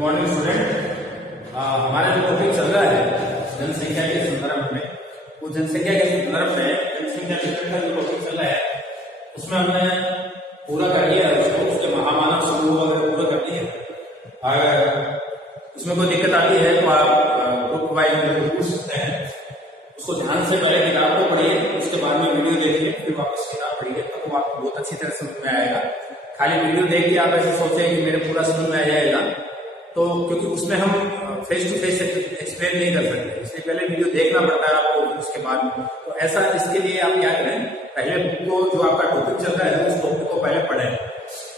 Morning student. हमारा जो topic चल रहा है जनसंख्या के संदर्भ में, वो जनसंख्या के संदर्भ में जनसंख्या वितरण का जो टॉपिक चल रहा है उसमें हमने पूरा कर लिया है उसको, उसके महामानव समूह वगैरह पूरा कर दिए। अगर इसमें कोई दिक्कत आती है तो आप ग्रुप वाइज पूछ सकते हैं। उसको ध्यान से पहले किताब को पढ़िए, उसके बाद में वीडियो देखिए, फिर वापस किताब पढ़िए, तो आपको बहुत अच्छी तरह समझ में आएगा। खाली वीडियो देख के आप ऐसे सोचे कि मेरे पूरा समझ में आ जाएगा, तो क्योंकि उसमें हम फेस टू फेस एक्सप्लेन नहीं कर सकते, इसलिए पहले वीडियो देखना पड़ता है आपको, उसके बाद में। तो ऐसा इसके लिए आप क्या करें, पहले बुक को, जो आपका टॉपिक चल रहा है उस टॉपिक को पहले पढ़ें,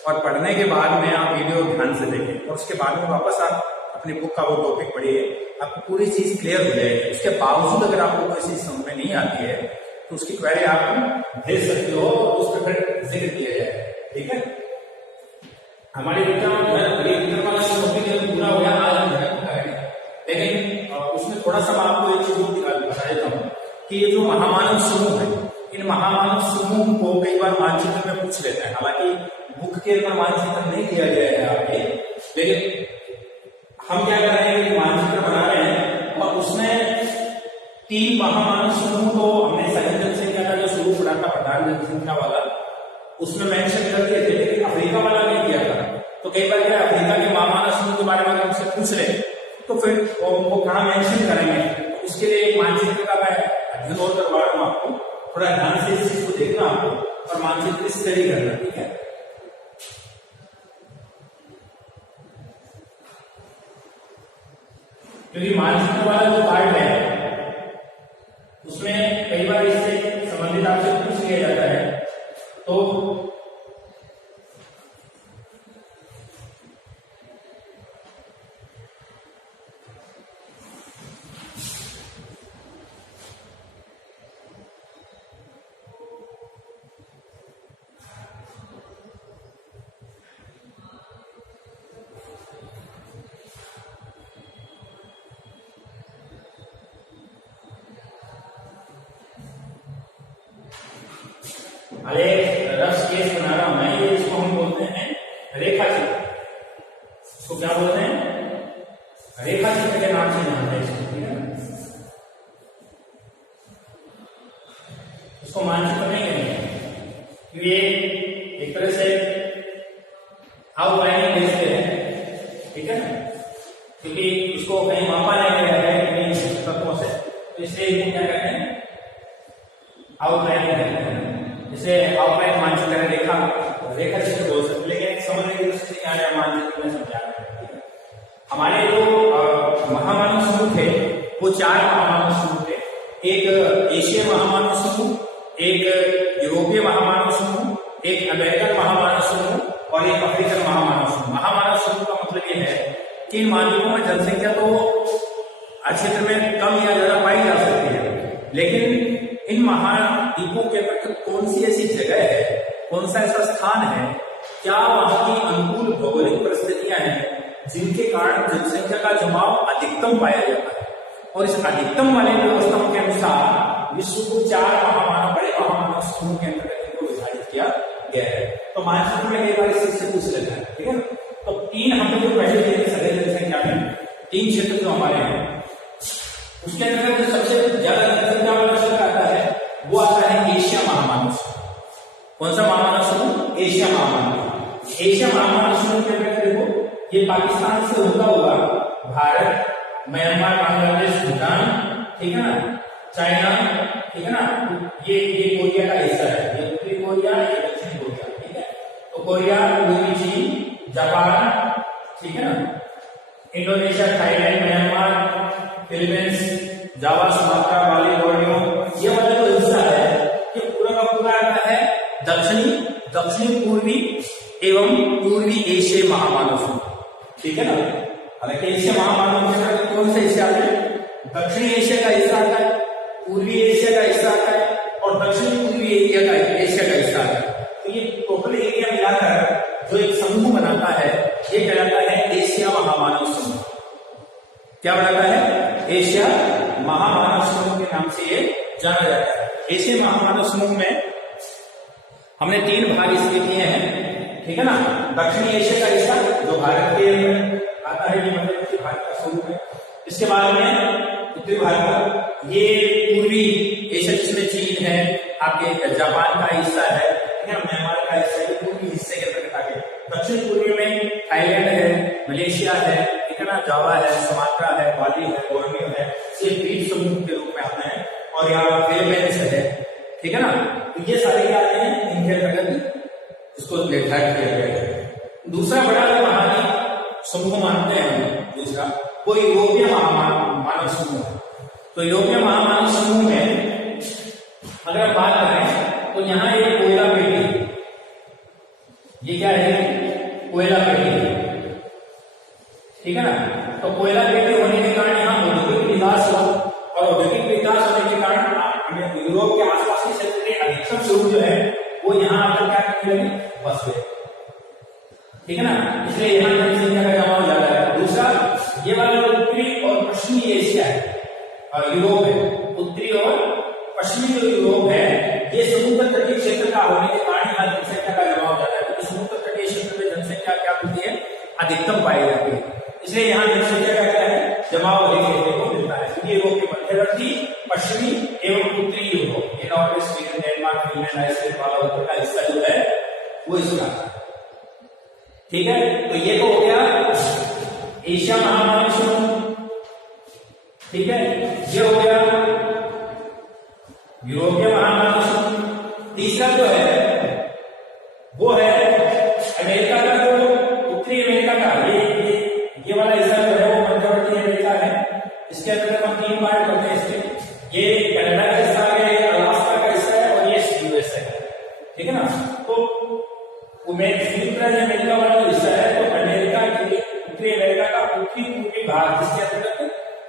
और पढ़ने के बाद में आप वीडियो ध्यान से देखें, और उसके बाद में वापस आप अपनी बुक का वो टॉपिक पढ़िए, आपको पूरी चीज क्लियर हो जाएगी। उसके बावजूद अगर आपको कोई चीज समझ में नहीं आती है तो उसकी क्वेरी आप भेज सकते हो, उस पर फिर जिक्र किया जाए। ठीक है, हमारी विक्रम वाला टॉपिक पूरा हो गया आज हम है, लेकिन उसमें थोड़ा सा मैं आपको एक चीज बता देता हूँ कि ये जो महामानव समूह है, इन महामानव समूह को कई बार मानचित्र में पूछ लेते हैं। हालांकि बुक के अंदर मानचित्र नहीं किया गया है आपके, लेकिन हम क्या कर रहे हैं कि मानचित्र बना रहे हैं, और उसमें 3 महामानव समूह को हमने सघन जनसंख्या का जो स्वरूप पढ़ा था प्रधान जनसंख्या वाला, उसमें मेंशन कर दिए थे, लेकिन अफ्रीका वाला नहीं किया था। तो कई बार क्या अफ्रीका के महामानव समूह के बारे में अगर हमसे पूछ रहे तो फिर वो कहाँ मेंशन करेंगे, तो उसके लिए एक मानचित्र का मैं अध्ययन और करवा रहा हूँ आपको, थोड़ा ध्यान से इस चीज को देखना आपको, और मानचित्र स्टडी करना। ठीक है, क्योंकि मानचित्र वाला जो पार्ट है उसमें कई बार इससे संबंधित आपसे पूछ लिया जाता है। तो अरे रफ स्केच बना रहा हूं मैं, ये इसको हम बोलते हैं रेखा चित्र। इसको क्या बोलते हैं? रेखा चित्र के नाम से जानते हैं इसको। ठीक है ना, इसको मानचित्र नहीं कहेंगे, ये एक तरह से आउटलाइनिंग देखते हैं। ठीक है ना, क्योंकि इसको कहीं मापा नहीं गया है कहीं तत्वों से, तो इसलिए इसको क्या कहते हैं? आउटलाइनिंग कहते हैं। जैसे आउटलाइन मानचित्र रेखा रेखा चित्र बोल सकते, लेकिन समझने की दृष्टि से क्या मानचित्र में समझा रहे हैं। हमारे जो महामानव समूह थे वो 4 महामानव समूह थे। एक एशियन महामानव समूह, एक यूरोपीय महामानव समूह, एक अमेरिकन महामानव समूह और एक अफ्रीकन महामानव समूह। महामानव समूह का मतलब ये है कि इन मानवों में जनसंख्या तो क्षेत्र में कम या ज्यादा पाई जा सकती है, लेकिन इन महाद्वीपों के अंदर कौन सी ऐसी जगह है, कौन सा ऐसा स्थान है, क्या वहां की अनुकूल भौगोलिक परिस्थितियां हैं जिनके कारण जनसंख्या का जमाव अधिकतम पाया जाता है। और इस अधिकतम वाले व्यवस्थाओं के अनुसार विश्व को 4 बड़े महामानव समूह के अंतर्गत इनको विभाजित किया गया है। तो मानचित्र में कई बार इस चीज से पूछ लेता है। ठीक है, तो 3 हमने जो पहले देखे सघन जनसंख्या में 3 क्षेत्र जो हमारे हैं, उसके अंदर जो सबसे ज्यादा जनसंख्या वाला क्षेत्र आता है वो आता है एशिया महामानव समूह। कौन सा महामानव समूह? एशिया महामानव। एशिया महामानव समूह के अंदर देखो, ये पाकिस्तान से होता हुआ भारत, म्यांमार, बांग्लादेश, भूटान, ठीक है ना, चाइना, ठीक है ना, ये कोरिया का हिस्सा है, ये उत्तरी कोरिया, ये दक्षिणी कोरिया। ठीक है, तो कोरिया, पूर्वी चीन, जापान, ठीक है ना, इंडोनेशिया, थाईलैंड, म्यांमार, फिलीपींस, जावा, सुमात्रा, बाली, बोर्नियो, ये वाला जो हिस्सा है ये पूरा का पूरा आता है दक्षिणी पूर्वी एवं पूर्वी एशिया महामानव समूह। ठीक है ना, हालांकि एशिया महामानव समूह कौन से हिस्से आते हैं? दक्षिणी एशिया का हिस्सा आता है, पूर्वी एशिया का हिस्सा आता है, और दक्षिणी पूर्वी एशिया का हिस्सा आता है। तो ये टोटल एरिया मिलाकर जो एक समूह बनाता है ये कहलाता है एशिया महामानव समूह। क्या बनाता है? एशिया महामानव समूह के नाम से ये जाना जाता है। एशिया महामानव समूह में हमने 3 भाग इसके किए हैं। ठीक है ना, दक्षिणी एशिया का हिस्सा जो भारत के आता है, ये मध्यवर्ती भारत का स्वरूप है। इसके बाद में उत्तरी भारत, ये पूर्वी एशिया जिसमें चीन है, आपके जापान का हिस्सा है, म्यांमार का हिस्सा है, पूर्वी हिस्से के अंतर्गत आगे। दक्षिण पूर्वी में थाईलैंड है, मलेशिया है, ठीक है ना, जावा है, सुमात्रा है, बाली है, बोर्नियो है, ये द्वीप समूह के रूप में आते हैं। और यहाँ फिलीपींस है, ठीक है ना। तो ये सारे क्या आते हैं, इनके अंतर्गत इसको निर्धारित किया गया है। दूसरा बड़ा महाद्वीप समूह मानते हैं हम, दूसरा वो यूरोपीय महामानव समूह है। तो यूरोपीय महामानव समूह में अगर बात करें तो यहाँ एक कोयला पेटी, ये क्या है, कोयला पेटी, ठीक है ना। तो कोयला पेटी होने के कारण यहाँ औद्योगिक विकास हुआ, और औद्योगिक विकास होने के कारण हमें यूरोप के आसपास के क्षेत्र में अधिकतम लोग जो है वो यहाँ आकर क्या करने लगे, बस गए, ठीक है ना। इसलिए यहाँ जनसंख्या का जमाव ज्यादा है। दूसरा, ये वाला उत्तरी और पश्चिमी एशिया है, यूरोप है, उत्तरी और पश्चिमी जो यूरोप है, ये समुद्र तटीय क्षेत्र का होने के कारण यहाँ जनसंख्या का जमाव ज्यादा है, क्योंकि समुद्र तटीय क्षेत्र में जनसंख्या क्या होती है, अधिकतम पाई जाती है। इसलिए यहाँ जनसंख्या का क्या है, जमाव देखने को मिलता है। क्योंकि यूरोप के मध्यवर्ती, पश्चिमी एवं उत्तरी यूरोप, ये Norway, Sweden, Denmark, Finland, Iceland वाला उत्तर का हिस्सा जो है वो इसका, ठीक है। तो ये तो हो गया एशिया महामानव समूह, ठीक है। ये हो गया यूरोपीय महामानव समूह। तीसरा जो है वो है अमेरिका का, जो उत्तरी अमेरिका का, ये वाला हिस्सा जो है वो मध्यवर्ती अमेरिका है। इसके अंदर हम 3 पार्ट करते हैं इसके, ये कनाडा का हिस्सा है, अलास्का का हिस्सा है, और ये यूएस है, ठीक है ना। तो अमेरिका वाला जो हिस्सा है, तो अमेरिका के उत्तरी अमेरिका का उत्तरी पूर्वी भाग, जिसके अंतर्गत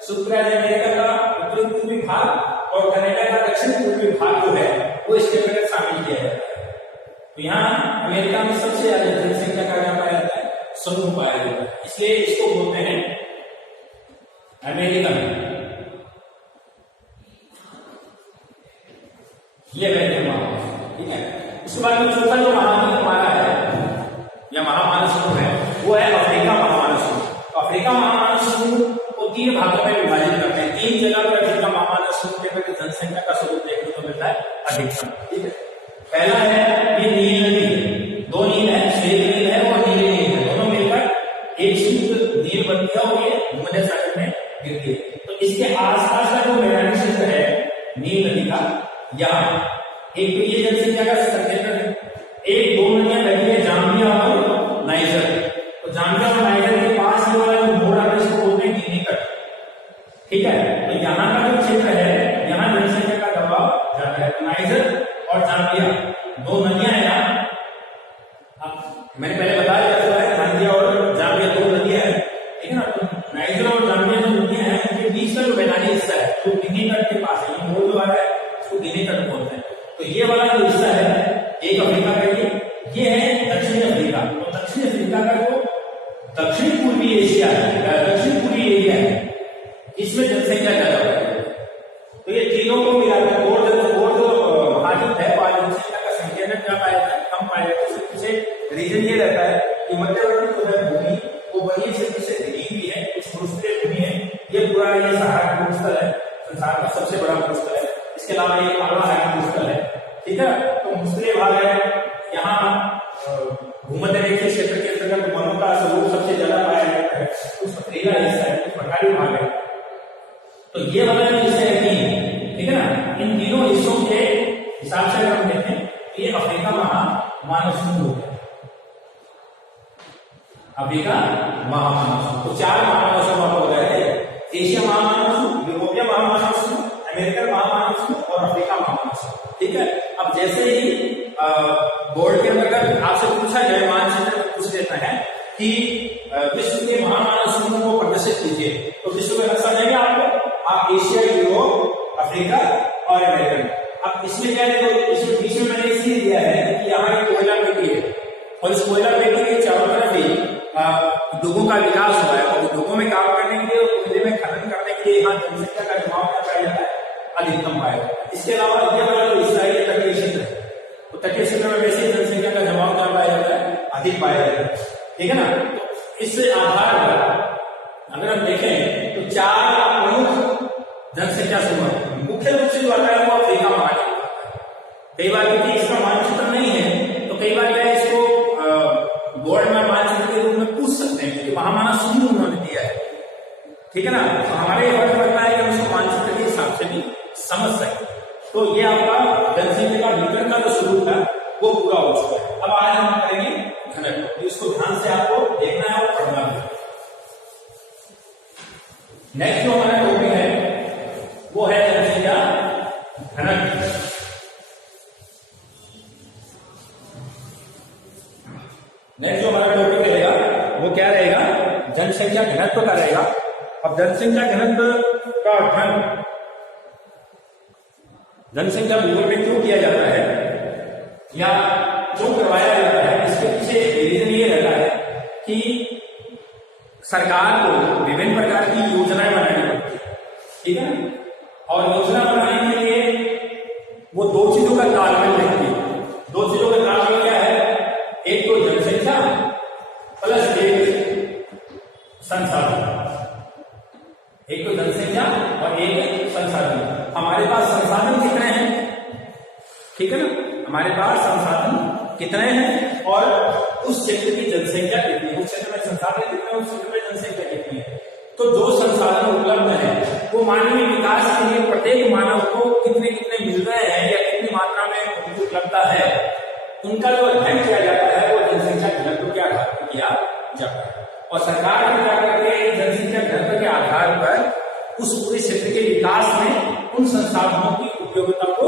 सुप्राज अमेरिका का उत्तरी पूर्वी भाग और कनाडा का दक्षिण पूर्वी भाग जो है वो इसके अंतर्गत शामिल किया जाता है। तो यहाँ अमेरिका में सबसे ज्यादा जनसंख्या का क्या पाया जाता है, समूह पाया जाता है, इसलिए इसको बोलते हैं अमेरिकन। ये वैद्य महामानव, ठीक है। उसके बाद में चौथा जो महामानव हमारा है या महामानव समूह है वो है अफ्रीका महामानव समूह। तो अफ्रीका महामानव समूह को 3 भागों में विभाजित करते हैं। 3 जगह पर अफ्रीका महामानव समूह के जनसंख्या का स्वरूप देखने को मिलता है अधिकतम, ठीक है। पहला है ये नील नदी, 2 नील है, श्वेत नील है और नीली नील है, दोनों मिलकर एक शुद्ध नील बनती है और ये भूमध्य सागर में गिरती है। तो इसके आसपास का जो मैदानी क्षेत्र है नील नदी का, यहाँ एक तो ये जनसंख्या का संकेंद्र है, एक 2 नदियां लगी है, जाम्बिया और नाइजर। तो जाम्बिया और नाइजर के पास ये वाला जो मोड़ है इसको बोलते हैं गिनी तट, ठीक है। तो यहाँ का जो क्षेत्र है, यहाँ जनसंख्या का दबाव ज्यादा है। नाइजर और जाम्बिया 2 नदियां हैं यहाँ, मैंने पहले बताया जाता है नाइजर और जाम्बिया 2 नदियां हैं, ठीक है ना। तो नाइजर और जाम्बिया जो नदियां हैं उनके बीच का जो मैदानी हिस्सा है जो गिनी तट के पास है, ये मोड़ जो आ रहा है उसको गिनी तट बोलते हैं। तो ये वाला जो हिस्सा है एक अफ्रीका का, ये है दक्षिणी अफ्रीका। तो दक्षिणी अफ्रीका का जो दक्षिण पूर्वी एशिया है, दक्षिण पूर्वी एरिया है, इसमें जनसंख्या ज्यादा है। तो ये तीनों को मिलाकर और जो महाद्वीप है वहां जनसंख्या का संकेंद्र क्या पाया जाता है, कम पाया जाता है। उसके पीछे रीजन ये रहता है कि मध्यवर्ती जो है भूमि वो बड़ी से पीछे ढकी हुई है, कुछ भूस्थल भूमि है, ये पूरा ये सहारा भूस्थल है, संसार का सबसे बड़ा भूस्थल है। इसके अलावा ये काला भूस्थल है, ठीक है। तो भूस्थलीय भाग है, यहाँ भूमध्य रेखीय क्षेत्र के अंतर्गत वनों का स्वरूप सबसे ज्यादा पाया जाता है, कुछ पथरीला हिस्सा है, कुछ पठारी भाग है। तो ये वाला जो हिस्सा है तीन, ठीक है ना, इन तीनों हिस्सों के हिसाब से अगर हम देखें तो ये अफ्रीका महामानव समूह हो गया, अफ्रीका महामानव समूह। तो 4 महामानव समूह हो गए, एशिया महामानव समूह, यूरोपीय महामानव समूह, अमेरिकन महामानव समूह और अफ्रीका महामानव समूह, ठीक है। अब जैसे ही बोर्ड के अंतर्गत आपसे पूछा जाए, मानचित्र में पूछ लेता है कि विश्व के महामानव समूह को प्रदर्शित कीजिए, तो विश्व का नक्शा देंगे आपको, आप एशिया, यूरोप, अफ्रीका और अमेरिकन। अब इसमें क्या है, तो इसमें बीच में मैंने इसलिए दिया है कि यहाँ एक कोयला पेटी है और इस कोयला पेटी के चारों तरफ ही उद्योगों का विकास हुआ है, और उद्योगों में काम करने के लिए, कोयले में खनन करने के लिए यहाँ जनसंख्या का जमाव क्या पाया जाता है, अधिकतम पाया जाता है। इसके अलावा ये वाला जो हिस्सा है तटीय क्षेत्र है, तो तटीय क्षेत्र में वैसे जनसंख्या का जमाव क्या पाया जाता है, अधिक पाया जाता है, ठीक है ना। तो इस आधार पर अगर हम देखें तो 4 प्रमुख जनसंख्या समूह, मुख्य रूप से जो आता है वो अफ्रीका महाद्वीप आता है। कई बार क्योंकि इसका मानचित्र नहीं है तो कई बार क्या है इसको बोर्ड में मानचित्र के रूप में पूछ सकते हैं, क्योंकि वहां माना समूह उन्होंने दिया है, ठीक है ना। तो हमारे फर्ज बनता है कि हम इसको मानचित्र के हिसाब से भी समझ सकते। तो ये आपका जनसंख्या का वितरण का जो स्वरूप है वो पूरा हो चुका है। अब आज हम करेंगे घनत्व, तो इसको ध्यान से आपको देखना है और पढ़ना है। नेक्स्ट जो हमारा टॉपिक है वो है जनसंख्या घनत्व। नेक्स्ट जो हमारा टॉपिक रहेगा वो क्या रहेगा, जनसंख्या घनत्व का रहेगा। अब जनसंख्या घनत्व का अध्ययन जनसंख्या भूगोल में क्यों किया जाता है या क्यों करवाया जाता है, इसके पीछे रीजन ये रहता है कि सरकार को विभिन्न प्रकार की योजनाएं बनानी पड़ती है, ठीक है ना। और योजना बनाने के लिए वो 2 चीजों का तालमेल देखती है। 2 चीजों का तालमेल क्या है, एक तो जनसंख्या प्लस एक संसाधन, एक तो जनसंख्या और एक संसाधन। हमारे पास संसाधन कितने हैं, ठीक है ना, हमारे पास संसाधन कितने हैं और उस क्षेत्र की जनसंख्या कितनी है, उस क्षेत्र में संसाधन कितने हैं, उस क्षेत्र में जनसंख्या कितनी है। तो जो संसाधन उपलब्ध है वो मानवीय विकास के लिए प्रत्येक मानव को कितने कितने मिल रहे हैं या कितनी मात्रा में उनकी उपलब्धता है, उनका जो अध्ययन किया जाता है वो जनसंख्या घनत्व के आधार पर किया जाता है। और सरकार को क्या करती है, जनसंख्या घनत्व के आधार पर उस पूरे क्षेत्र के विकास में उन संसाधनों की उपयोगिता को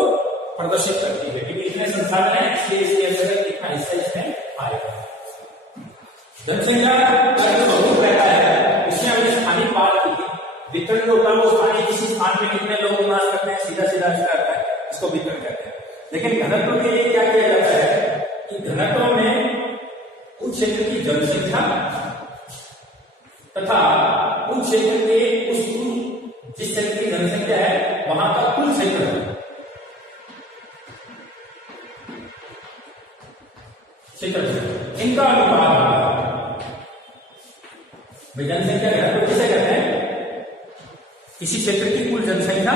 प्रदर्शित करती है, क्योंकि इतने संसाधन है इसलिए इसके अंतर्गत कितना हिस्सा इसमें आएगा। जनसंख्या का जो स्वरूप रहता है इसमें हमने स्थानीय बात की थी, वितरण जो होता है वो स्थानीय किसी स्थान में कितने लोग निवास करते हैं सीधा सीधा रहता है, इसको वितरण कहते हैं। लेकिन घनत्व के लिए क्या किया जाता है कि घनत्व में उस क्षेत्र की जनसंख्या तथा उस क्षेत्र के उस जिस क्षेत्र की जनसंख्या है वहां का कुल क्षेत्र इनका अनुपात। जनसंख्या घनत्व किसे कहते हैं, किसी क्षेत्र की कुल जनसंख्या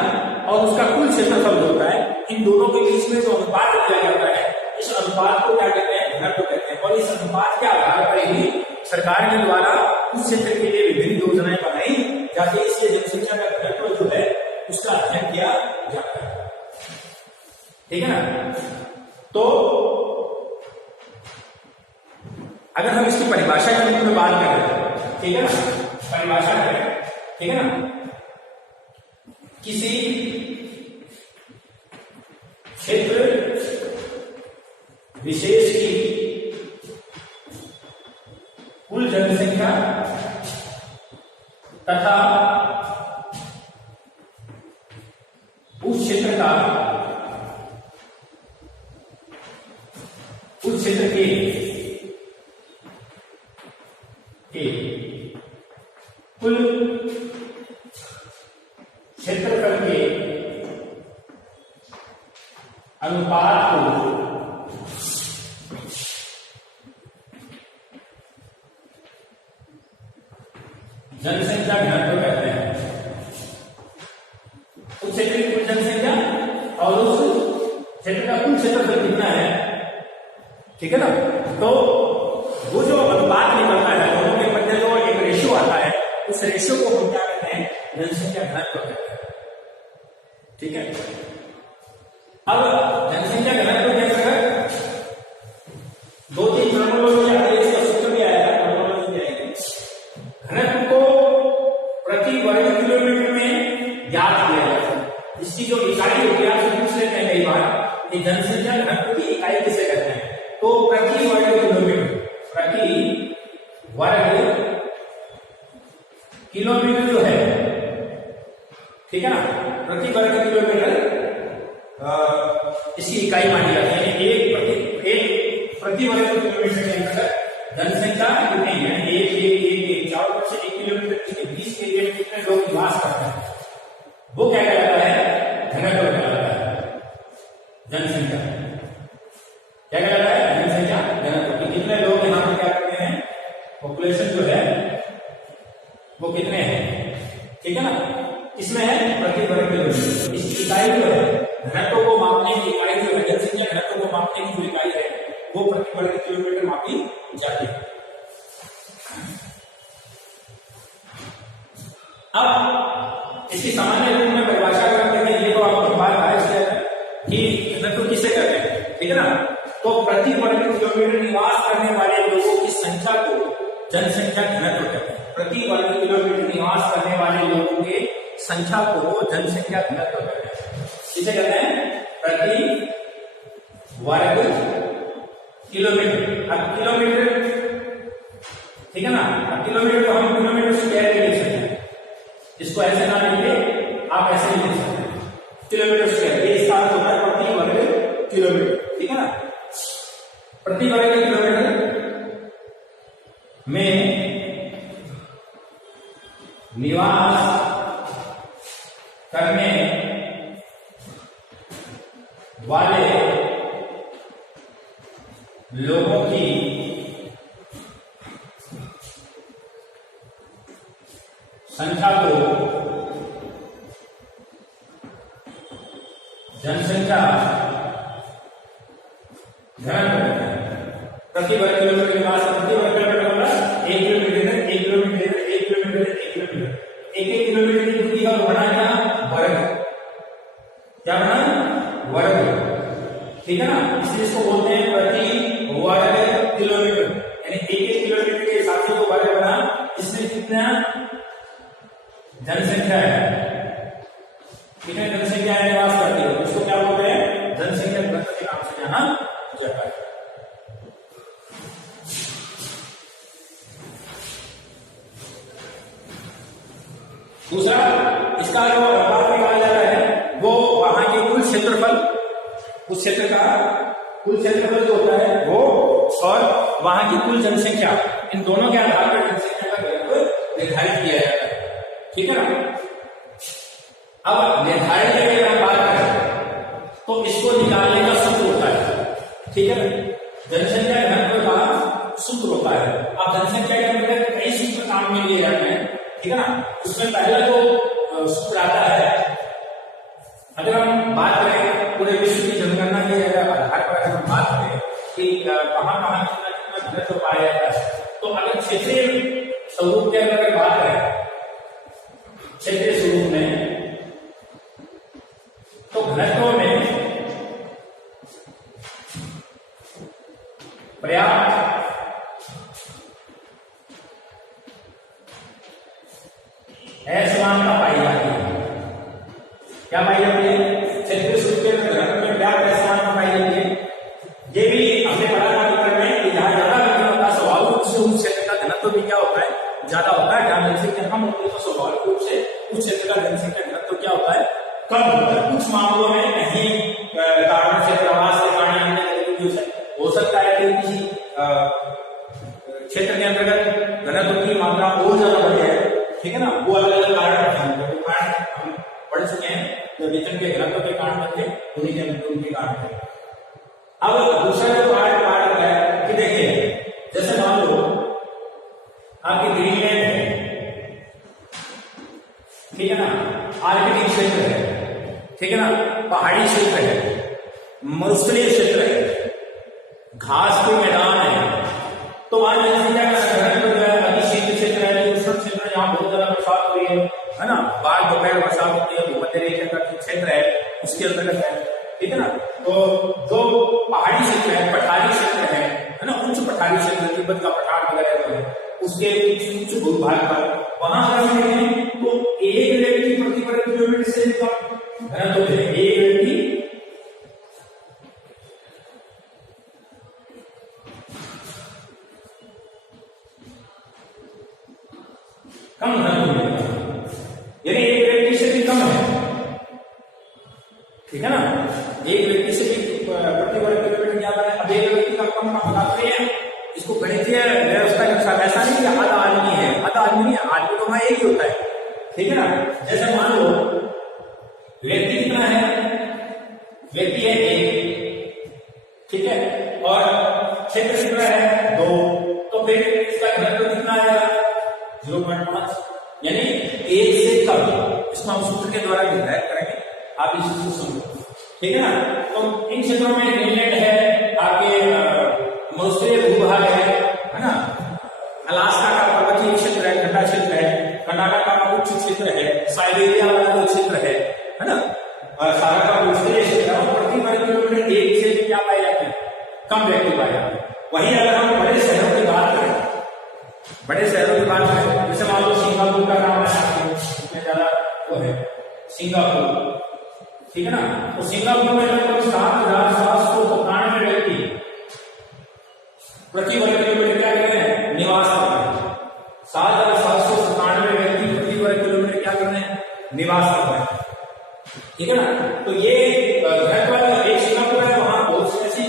और उसका कुल क्षेत्रफल होता है, इन दोनों के बीच में जो अनुपात किया जाता है इस अनुपात को क्या कहते हैं, घनत्व कहते हैं। और इस अनुपात के आधार पर ही सरकार के द्वारा उस क्षेत्र के लिए विभिन्न योजनाएं बनाई जाती है, इसलिए जनसंख्या का घनत्व जो है उसका अध्ययन किया जाता है, ठीक है ना। तो अगर हम इसकी परिभाषा के रूप में बात करें, ठीक है ना, परिभाषा करें, ठीक है ना, किसी क्षेत्र विशेष की कुल जनसंख्या तथा उस क्षेत्र का उस क्षेत्र के कुल क्षेत्रफल के अनुपात को जनसंख्या घनत्व कहते हैं। उस क्षेत्र की कुल जनसंख्या और उस क्षेत्र का कुल क्षेत्रफल कितना है, ठीक है ना। तो वो जो अनुपात निकलता है दोनों के मध्य जो एक रेशियो आता है उस रेशियो को हम क्या कहते हैं, जनसंख्या घनत्व कहते हैं, ठीक है। अब जनसंख्या घनत्व के अंतर्गत 2-3 टर्मिनोलॉजी आती है, इसका सूत्र भी आएगा, टर्मिनोलॉजी आएगी। घनत्व को प्रति वर्ग किलोमीटर में ज्ञात किया जाता है, इसकी जो इकाई होती है आपसे पूछ लेते हैं कई बार कि जनसंख्या घनत्व की इकाई किसे कहते हैं, तो प्रति वर्ग किलोमीटर, प्रति वर्ग किलोमीटर जो है, ठीक है ना, प्रति वर्ग किलोमीटर इसकी इकाई मानी जाती है। एक प्रति वर्ग किलोमीटर के अंदर जनसंख्या कितनी है, एक चारों से 1 किलोमीटर के बीच के एरिया में कितने लोग निवास करते हैं, वो क्या कहलाता है, घनत्व कहलाता है। जनसंख्या क्या कहलाता है, जनसंख्या घनत्व। कितने लोग यहाँ पर क्या करते हैं, पॉपुलेशन जो है वो वो कितने हैं, ठीक है ना। इसमें है प्रति वर्ग किलोमीटर। इस इकाई जो है घनत्व को मापने की इकाई जो है, जनसंख्या घनत्व को मापने की जो इकाई है वो प्रति वर्ग किलोमीटर मापी जाती है। अब इसकी सामान्य रूप में परिभाषा करते हैं, ये तो आपको बात है कि घनत्व किसे कहते हैं, ठीक है ना। तो प्रति वर्ग किलोमीटर निवास करने वाले लोगों की संख्या को जनसंख्या घनत्व कहते हैं। प्रति वर्ग किलोमीटर निवास करने वाले लोगों के संख्या को जनसंख्या घनत्व कहते हैं। किसे कहते हैं, प्रति वर्ग किलोमीटर। अब किलोमीटर, ठीक है ना, अब किलोमीटर को हम किलोमीटर स्क्वायर में लिख सकते हैं। इसको ऐसे ना लिखिए, आप ऐसे ही लिख सकते हैं किलोमीटर स्क्वायर। ये इसका अर्थ होता है प्रति वर्ग किलोमीटर, ठीक है ना। प्रति वर्ग किलोमीटर में निवास करने वाले लोगों की संख्या को जनसंख्या घनत्व। प्रति वर्ग किलोमीटर के पास प्रति वर्ग किलोमीटर होगा 1 kilometre, 1 kilometre, 1 kilometre, 1 kilometre, 1 kilometre की दूरी का बना क्या, वर्ग। क्या बना, वर्ग, ठीक है ना। इसलिए इसको बोलते हैं प्रति वर्ग किलोमीटर, यानी 1 किलोमीटर के हिसाब से जो वर्ग बना, इसमें कितना जनसंख्या है, कितने जनसंख्या निवास करती है, इसको क्या बोलते हैं, जनसंख्या घनत्व के नाम से यहां जाता है। दूसरा, इसका जो अनुपात निकाला जाता है वो वहां के कुल क्षेत्रफल, उस क्षेत्र का कुल क्षेत्रफल जो होता है वो, और वहां की कुल जनसंख्या, इन दोनों के आधार पर जनसंख्या का घनत्व निर्धारित किया जाता है, ठीक है ना। अब निर्धारित की अगर बात करें तो इसको निकालने का सूत्र होता है, ठीक है। जनसंख्या घनत्व का सूत्र होता है। अब जनसंख्या के अंदर कई सूत्र काम में लिए जाते हैं, ठीक है ना। उसमें पहला जो सूत्र आता है, अगर हम बात करें पूरे विश्व की जनगणना के आधार पर अगर हम बात करें कि कहां कहां कितना कितना घनत्व पाया जाता है, तो अगर क्षेत्रीय स्वरूप के अंदर बात करें, क्षेत्रीय स्वरूप में, तो घनत्व में पर्याप्त असमानता पाई जाती है। क्या पाई जाती है, क्षेत्रीय स्वरूप के घनत्व में पर्याप्त असमानता पाई जाती है। ये भी हमने पढ़ा था पेपर में कि जहां ज्यादा घनत्व होता है स्वाभाविक रूप से उस क्षेत्र का घनत्व भी क्या होता है, ज्यादा होता है। जहां जनसंख्या कम होती है तो स्वाभाविक रूप से उस क्षेत्र का जनसंख्या घनत्व क्या होता है, कम होता है। कुछ मामलों में कहीं कारण से, प्रवास के कारण हो सकता है कि किसी क्षेत्र के अंतर्गत घनत्व की मात्रा और ज्यादा बढ़ जाए, ठीक है ना। वो अलग अलग कारण हम पढ़ चुके हैं, जो वितरण के घनत्व के कारण बनते उन्हीं के उनके कारण है। अब दूसरा जो कारण आता है कि देखिए, जैसे मान लो आपकी ग्रीनलैंड है, ठीक है ना, आर्कटिक क्षेत्र है, ठीक है ना, पहाड़ी क्षेत्र है, मरुस्थलीय क्षेत्र है, घास के मैदान है, तो वहां जनसंख्या का घनत्व जो है अतिशीत क्षेत्र है, उष्ण क्षेत्र है, जहां बहुत ज्यादा बरसात हो रही है ना, बाढ़ दोपहर बरसात होती है, भूमध्य रेखा का क्षेत्र है उसके अंतर्गत है, ठीक है ना। तो जो पहाड़ी क्षेत्र है, पठारी क्षेत्र है ना, उच्च पठारी क्षेत्र, तिब्बत का पठार वगैरह जो है उसके उच्च भूभाग पर, वहां अगर हम देखें तो एक व्यक्ति प्रति वर्ग किलोमीटर से कम घनत्व है, एक व्यक्ति कम घनत्व मिलेगा, यानी एक व्यक्ति से भी कम है, ठीक है ना। एक व्यक्ति से भी प्रति वर्ग किलोमीटर ज्यादा है। अब एक व्यक्ति का कम का मतलब है, इसको गणितीय व्यवस्था के अनुसार ऐसा नहीं कि आधा आदमी है, आधा आदमी नहीं, आदमी तो वहां एक ही होता है, ठीक है ना। जैसे मान लो व्यक्ति कितना है, व्यक्ति है 1, ठीक है, और क्षेत्र कितना है 2, तो फिर इसका घनत्व कितना आएगा 0.5, यानी एक से कम, इसको हम सूत्र के द्वारा निर्धारित करेंगे, आप इस चीज को समझो, ठीक है ना। तो इन क्षेत्रों में ग्रीनलैंड है, आपके मॉरिशस भूभाग है ना, अलास्का का पर्वतीय क्षेत्र है, ठंडा क्षेत्र है, कर्नाटक का उच्च क्षेत्र है, साइबेरिया वाला जो क्षेत्र है ना, और सारा का दूसरे क्षेत्र है, प्रति वर्ग किलोमीटर एक से क्या पाए जाते हैं, कम व्यक्ति पाए जाते हैं। वहीं अगर हम बड़े शहरों की बात करें, बड़े शहरों की बात करें, जैसे मान लो सिंगापुर का नाम है आपको, इसमें ज्यादा वो है सिंगापुर, ठीक है ना। तो सिंगापुर में लगभग 7,797 व्यक्ति प्रति वर्ग किलोमीटर क्या कर रहे हैं, निवास कर रहे हैं। 7,797 व्यक्ति प्रति वर्ग किलोमीटर क्या कर रहे हैं, निवास कर रहे हैं, ठीक है ना। तो ये एक सिंगापुर है, वहां बहुत सी ऐसी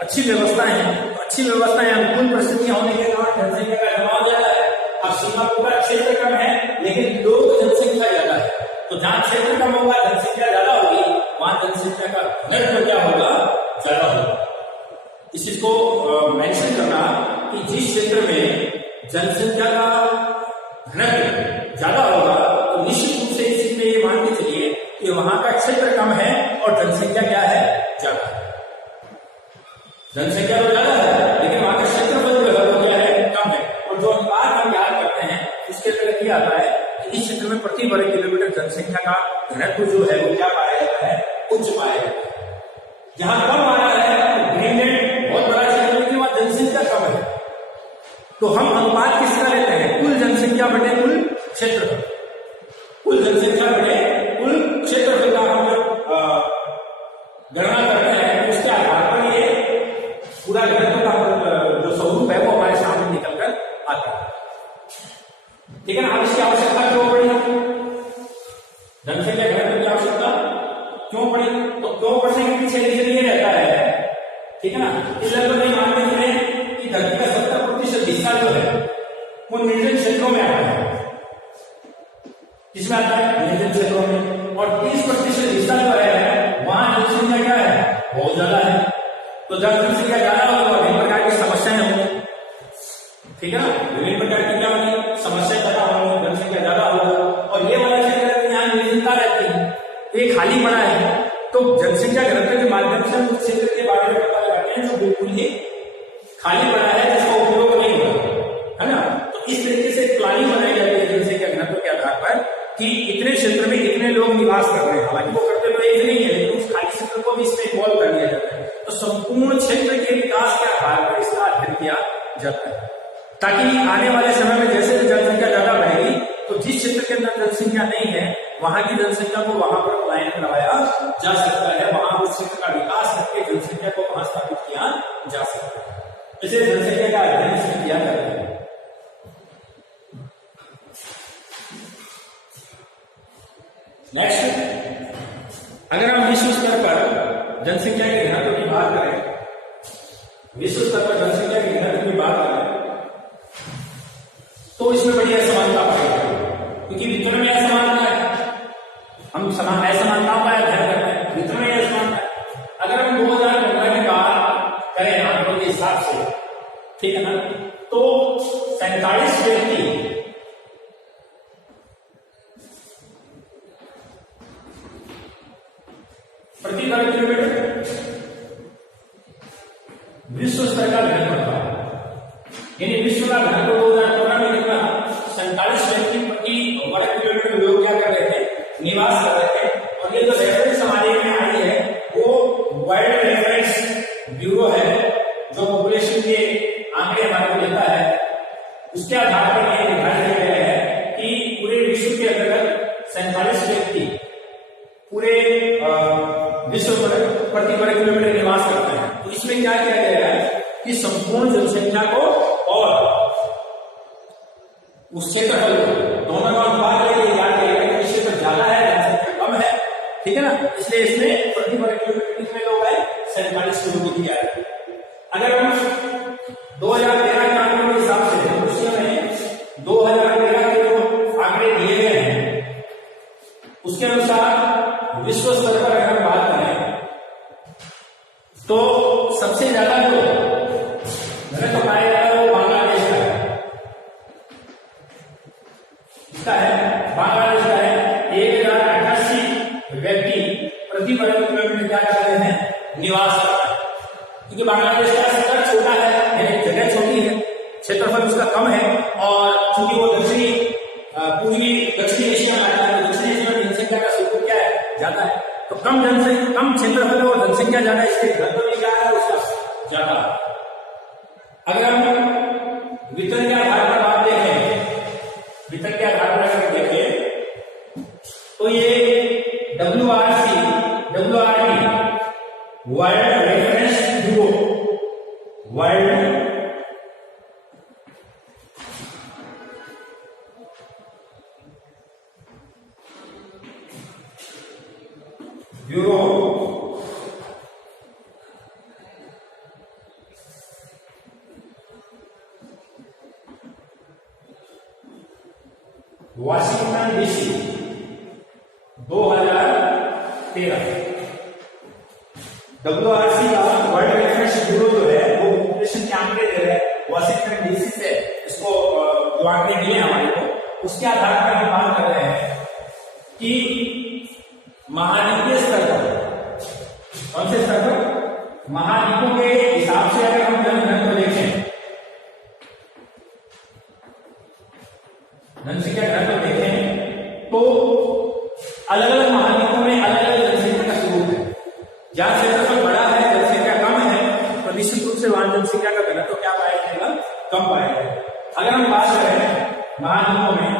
अच्छी व्यवस्थाएं हैं, अच्छी व्यवस्थाएं अनुकूल परिस्थितियां होने के कारण जनसंख्या का जमाव ज्यादा है। अब सिंगापुर का क्षेत्र कम है लेकिन लोग जनसंख्या ज्यादा है, तो जहां क्षेत्र कम होगा जनसंख्या ज्यादा होगी, वहां जनसंख्या का घनत्व क्या होगा, ज्यादा होगा। इस चीज को मेंशन करना कि जिस क्षेत्र में जनसंख्या का घनत्व ज्यादा होगा तो निश्चित रूप से इस चीज में ये मान के चलिए कि वहां का क्षेत्र कम है और जनसंख्या क्या है, ज्यादा है। जनसंख्या तो ज्यादा है लेकिन वहां का क्षेत्रफल जो है वो क्या है, कम है। और जो अनुपात हम याद करते हैं उसके अंदर ये आता है कि इस क्षेत्र में प्रति वर्ग किलोमीटर जनसंख्या का घनत्व जो है वो क्या पाया जाता है, उच्च पाया जाता है। जहां कम आ रहा है, ग्रीनलैंड बहुत बड़ा क्षेत्र लेकिन वहां जनसंख्या कम है, तो हम अनुपात किसका लेते हैं, कुल जनसंख्या बटे कुल क्षेत्रफल, कुल जनसंख्या बटे कुल क्षेत्रफल का हम गणना करते हैं। उसके आधार पर ये पूरा घनत्व का जो स्वरूप है वो हमारे सामने निकल कर आता है, ठीक है ना। अब इसकी आवश्यकता क्यों पड़ी, जनसंख्या घनत्व की आवश्यकता क्यों पड़ी, तो क्यों पड़ने के पीछे रीजन ये रहता है, ठीक है ना। इस लगभग नहीं मानते हैं कि धरती का 70% हिस्सा जो है वो निर्जन क्षेत्रों में आता है, किसमें आता है, निर्जन क्षेत्रों में, और 30% हिस्सा जो है वहां जनसंख्या क्या है, बहुत ज्यादा है। तो जब जनसंख्या ज्यादा होगा विभिन्न प्रकार की समस्याएं होंगी, ठीक है ना, विभिन्न प्रकार की क्या होगी, समस्या पैदा होंगी, जनसंख्या ज्यादा होगा। और ये वाला क्षेत्र यहाँ निर्जनता रहती है, ये खाली पड़ा है, तो जनसंख्या घनत्व के माध्यम से हम उस क्षेत्र के बारे में पता लगाते हैं जो बिल्कुल ही खाली पड़ा है, जिसका उपयोग नहीं होगा, है ना। तो इस तरीके से प्लानिंग बनाई जाती है जनसंख्या घनत्व के आधार पर कि इतने क्षेत्र में इतने लोग निवास कर रहे हैं। हालांकि वो करते तो एक नहीं है लेकिन उस खाली क्षेत्र को भी इसमें इन्वॉल्व कर लिया जाता है। तो संपूर्ण क्षेत्र के विकास के आधार पर इसका अध्ययन किया जाता है, ताकि आने वाले समय में जैसे जनसंख्या ज्यादा बढ़ेगी तो जिस क्षेत्र के अंदर जनसंख्या नहीं है वहां की जनसंख्या को वहां पर पलायन करवाया जा सकता है, वहां उस क्षेत्र का विकास करके जनसंख्या को वहां स्थापित किया जा सकता है। इसे जनसंख्या का अध्ययन इसमें किया जाता है। नेक्स्ट, अगर हम विश्व स्तर पर जनसंख्या के घनत्व की बात करें, विश्व स्तर पर जनसंख्या के घनत्व की बात करें तो इसमें बड़ी असमानता पाएगी, क्योंकि वितरण में असमानता है, हम असमानताओं का अध्ययन करते हैं, वितरण में असमानता है। अगर हम 2015 की बात करें आंकड़ों के हिसाब से, ठीक है ना, तो 47 व्यक्ति प्रति वर्ग किलोमीटर विश्व स्तर का घनत्व था, यानी विश्व का घनत्व 2015 में कितना, 47 व्यक्ति प्रति वर्ग किलोमीटर लोग क्या कर रहे थे, निवास कर रहे थे। और ये जो रेफरेंस हमारे में आई है वो वर्ल्ड रेफरेंस ब्यूरो है, जो पॉपुलेशन के आंकड़े हमारे को देता है, उसके आधार पर यह निर्धारित किया गया है कि पूरे विश्व के अंतर्गत 47 व्यक्ति पूरे विश्व पर प्रति वर्ग किलोमीटर निवास करते हैं। तो इसमें क्या किया गया है कि संपूर्ण जनसंख्या को और उस क्षेत्रफल दोनों का अनुपात लेके याद करेगा कि क्षेत्र ज्यादा है, जनसंख्या कम है, ठीक है ना। इसलिए इसमें प्रति वर्ग किलोमीटर कितने लोग हैं, 47 लोग दिया है। अगर हम 2013 के आंकड़ों के हिसाब से उस समय 2013 के जो आंकड़े दिए गए हैं उसके अनुसार विश्व स्तर पर अगर हम बात करें तो सबसे ज्यादा जो घनत्व पाया जाता है वो बांग्लादेश का है। क्षेत्रफल उसका कम है, और चूंकि वो पूर्वी दक्षिणी एशिया में आता है, तो दक्षिणी एशिया में जनसंख्या का स्वरूप क्या है, ज्यादा है। तो कम क्षेत्रफल है और जनसंख्या ज्यादा है, इसलिए घनत्व भी क्या है उसका ज्यादा। अगर हम वितरण के आधार पर बात देखें, वितरण के आधार पर अगर देखें तो ये WRC world reference bureau Washington DC 2013। WRC का वर्ल्ड रेफरेंस ब्यूरो जो है वो पॉपुलेशन के आंकड़े दे रहे हैं वाशिंगटन डीसी से, इसको जो आंकड़े मिले हमारे को, उसके आधार पर हम बात कर रहे हैं कि महाद्वीपीय स्तर पर, कौन से स्तर पर, महाद्वीपों के हिसाब से अगर हम जनघनत्व देखें, जनसंख्या घनत्व देखें, तो अलग अलग महाद्वीपों में अलग अलग जनसंख्या का स्वरूप है। जहां क्षेत्रफल बड़ा है, जनसंख्या कम है, तो निश्चित रूप से वहां जनसंख्या का घनत्व क्या पाया जाएगा, कम पाया जाएगा। अगर हम बात करें महाद्वीपों में,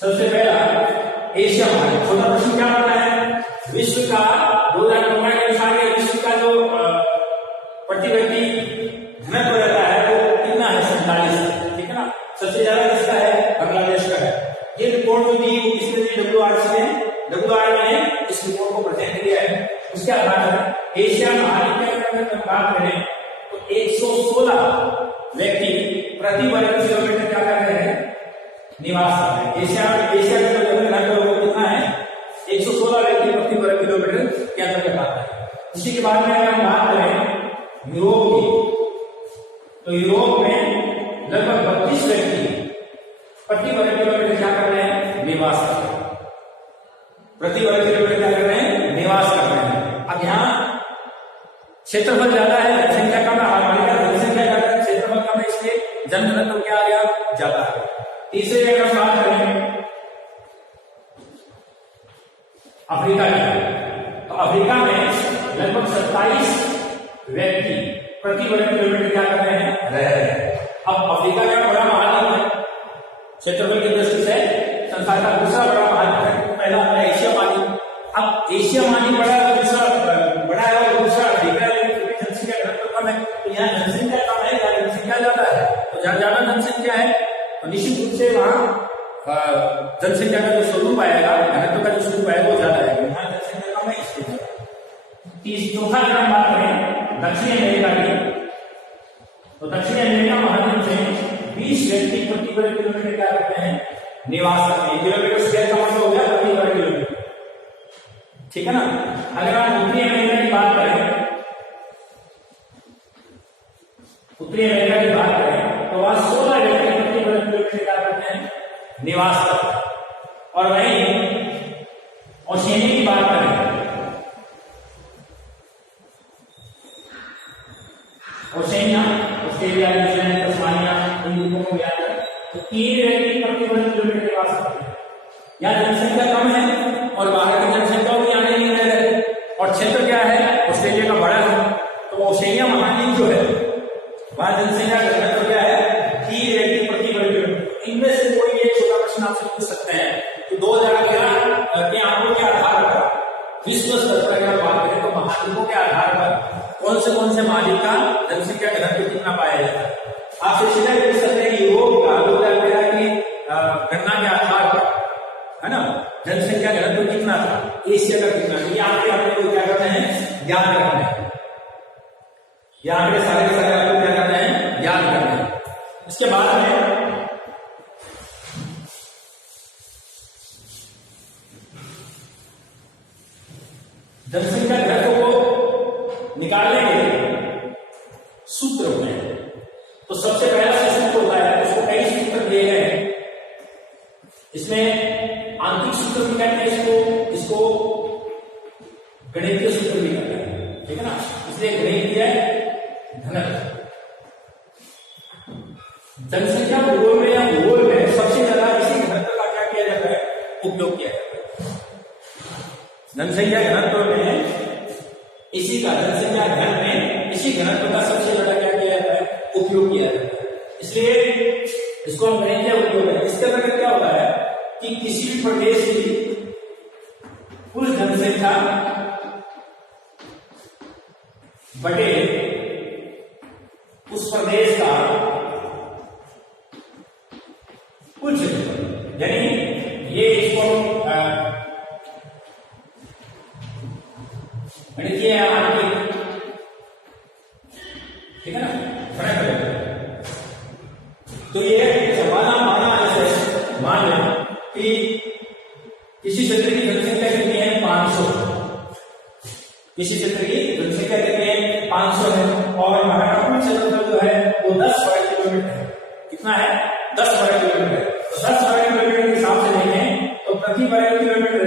सबसे पहला एशिया महाद्वीप। छोटा प्रश्न क्या होता है, विश्व का 2015 के अनुसार विश्व का जो प्रति व्यक्ति घनत्व रहता है वो कितना है, 47, ठीक है ना। सबसे ज्यादा किसका है, बांग्लादेश का है। ये रिपोर्ट जो दी वो किसने दी, WRC ने इस रिपोर्ट को प्रेजेंट किया है। उसके आधार पर एशिया महाद्वीप के अगर हम बात करें तो 116 व्यक्ति प्रति वर्ग किलोमीटर क्या कर रहे हैं, निवास कर रहे हैं। एशिया का जो घनत्व वो कितना है, 116 व्यक्ति प्रति वर्ग किलोमीटर के अंतर्गत आता है। इसी के बाद में अगर हम बात करें यूरोप की, तो यूरोप में लगभग 32 व्यक्ति प्रति वर्ग किलोमीटर क्या कर रहे हैं, निवास कर रहे हैं। प्रति वर्ग किलोमीटर क्या कर रहे हैं, निवास कर रहे हैं। अब यहाँ क्षेत्रफल ज्यादा है, जनसंख्या कम है, हमारे यहाँ जनसंख्या ज्यादा है, क्षेत्रफल कम है, इसलिए जनघनत्व क्या आ गया, ज्यादा है। तीसरे अगर हम बात करें अफ्रीका की, तो अफ्रीका में लगभग 27 व्यक्ति प्रति वर्ग किलोमीटर क्या कर रहे हैं, रह रहे हैं। अब अफ्रीका का बड़ा महाद्वीप है, क्षेत्रफल की दृष्टि से संसार का दूसरा बड़ा महाद्वीप है, पहला है एशिया महाद्वीप। अब एशिया महाद्वीप बड़ा है, दूसरा बड़ा है और दूसरा अफ्रीका है, क्योंकि जनसंख्या घनत्व कम है, तो यहाँ जनसंख्या कम है, यहाँ जनसंख्या ज्यादा है। तो जहां ज्यादा जनसंख्या है तो निश्चित रूप से वहां जनसंख्या का जो स्वरूप आएगा, घनत्व का जो स्वरूप आएगा वो ज्यादा है, यहाँ जनसंख्या कम है इसलिए। चौथा अगर हम बात करें दक्षिण अमेरिका की, तो दक्षिण अमेरिका महाद्वीप में 20 व्यक्ति प्रति वर्ग किलोमीटर क्या करते हैं, निवास करते हैं। किलोमीटर स्क्वायर का मतलब हो गया प्रति वर्ग किलोमीटर, ठीक है ना। अगर हम उत्तरी अमेरिका की बात करें, उत्तरी अमेरिका की बात करें तो वहां 16 व्यक्ति प्रति वर्ग किलोमीटर क्या करते हैं, निवास करते हैं। और वहीं ओशिनिया की बात करें, ओशिनिया, ऑस्ट्रेलिया, न्यूजीलैंड, तस्मानिया, इन द्वीपों को मिलाकर तो 3 व्यक्ति प्रति वर्ग किलोमीटर निवास करते हैं। यहाँ जनसंख्या कम है और बाहर की जनसंख्या भी आने नहीं रह रहे, और क्षेत्र क्या है, ऑस्ट्रेलिया का बड़ा है। तो ऑस्ट्रेलिया महाद्वीप जो है वहां जनसंख्या घनत्व क्या है, 3 व्यक्ति प्रति वर्ग किलोमीटर। इनमें से कोई एक छोटा प्रश्न आपसे पूछ सकते हैं कि 2011 के आंकड़ों के आधार पर विश्व स्तर पर अगर बात करें तो महाद्वीपों के आधार पर कौन से महाद्वीप का जनसंख्या घनत्व कितना पाया जाता है। आपसे सीधा पूछ सकते हैं यूरोप का 2013 की गणना के आधार पर, है ना, जनसंख्या घनत्व कितना था, एशिया का कितना, ये आंकड़े आपको क्या करना है, याद रखना है। ये आंकड़े सारे के सारे आपको क्या करना है, याद करना है। इसके बाद में जनसंख्या घनत्व को निकालने के लिए सूत्र होते हैं। तो सबसे पहला सूत्र होता है, उसको कई सूत्र दिए गए हैं। इसमें आंतरिक सूत्र भी कहते हैं, इसको गणितीय सूत्र भी कहते हैं, ठीक है ना। इसलिए गणितीय घनत्व जनसंख्या भूगोल में या भूगोल में सबसे ज्यादा इसी घनत्व का क्या किया जाता है, उपयोग किया जाता है। जनसंख्या घनत्व में इसी का जनसंख्या घन में इसी घनत्व का सबसे ज्यादा क्या किया जाता है, उपयोग किया जाता है। इसलिए इसको हम कहेंगे क्या उपयोग है। इसके अंदर क्या होता है कि किसी भी प्रदेश की कुल जनसंख्या बटे उस प्रदेश का कुल क्षेत्रफल, यानी ये इसको गणितीय आपकी, ठीक है ना, फर्क। तो ये समाना माना ऐसे मान लें कि किसी क्षेत्र की जनसंख्या कितनी है, 500। किसी क्षेत्र की जनसंख्या कितनी है, 500 है, और हमारा कुल क्षेत्रफल जो है वो 10 वर्ग किलोमीटर है। कितना है, 10 वर्ग किलोमीटर है। तो 10 वर्ग किलोमीटर के हिसाब से देखें तो प्रति वर्ग किलोमीटर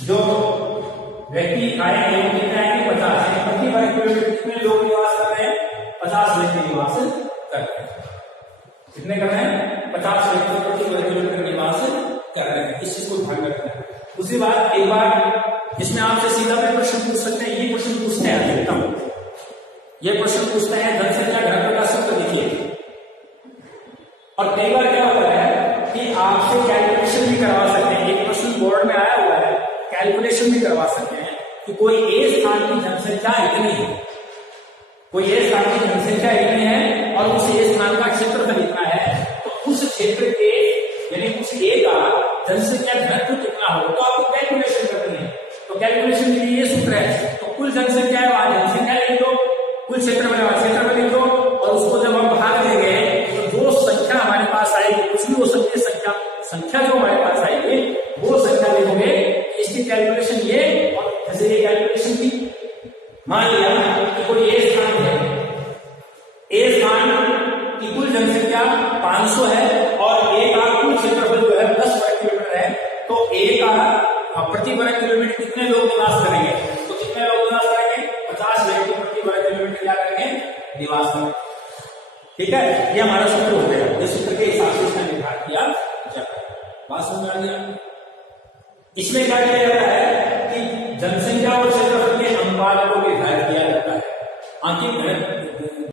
जो व्यक्ति आएंगे वो कितने आएंगे, 50 है। प्रति वर्ग किलोमीटर कितने लोग निवास कर रहे हैं, 50 व्यक्ति निवास कर रहे हैं। कितने कर रहे हैं, 50 व्यक्ति प्रति वर्ग किलोमीटर निवास कर रहे हैं। इस चीज को ध्यान रखना है। उसके बाद एक बार इसमें आपसे सीधा भी प्रश्न पूछ सकते हैं। ये प्रश्न पूछते हैं, देखता हूं, ये प्रश्न पूछते हैं जनसंख्या घनत्व का सूत्र लिखिए। और कई बार क्या होता है कि आपसे कैलकुलेशन भी करवा सकते हैं। एक प्रश्न बोर्ड में आया हुआ है, कैलकुलेशन भी करवा सकते हैं कि कोई ए स्थान की जनसंख्या इतनी है, कोई ए स्थान की जनसंख्या इतनी है और उस ए स्थान का क्षेत्रफल इतना है, तो उस क्षेत्र के यानी उस ए का जनसंख्या घनत्व कितना हो, तो आपको कैलकुलेशन करनी है। तो कैलकुलेशन के लिए ये सूत्र है। तो कुल जनसंख्या है, वहां जनसंख्या लिख दो, कुल क्षेत्रफल है, क्षेत्रफल लिख दो, और उसको जब हम भाग देंगे तो जो संख्या हमारे पास आएगी, कुछ भी हो सकती है संख्या जो हमारे पास आएगी वो संख्या लिखोगे। इसकी कैलकुलेशन ये, और जैसे ये कैलकुलेशन की मान लिया कि कोई ए स्थान है, ए स्थान की कुल जनसंख्या 500 है और ए का कुल क्षेत्रफल जो है 10 वर्ग किलोमीटर है। तो ए का प्रति वर्ग किलोमीटर कितने लोग निवास करेंगे, तो कितने लोग निवास करेंगे, 50 व्यक्ति प्रति वर्ग किलोमीटर क्या करेंगे, निवास करेंगे। ठीक है, ये हमारा सूत्र हो गया। इस सूत्र के हिसाब से इसका निर्धारण किया जाता है। बात समझ आ गया। इसमें क्या किया जाता है कि जनसंख्या और क्षेत्रफल के अनुपात को निर्धारित किया जाता है। आंतरिक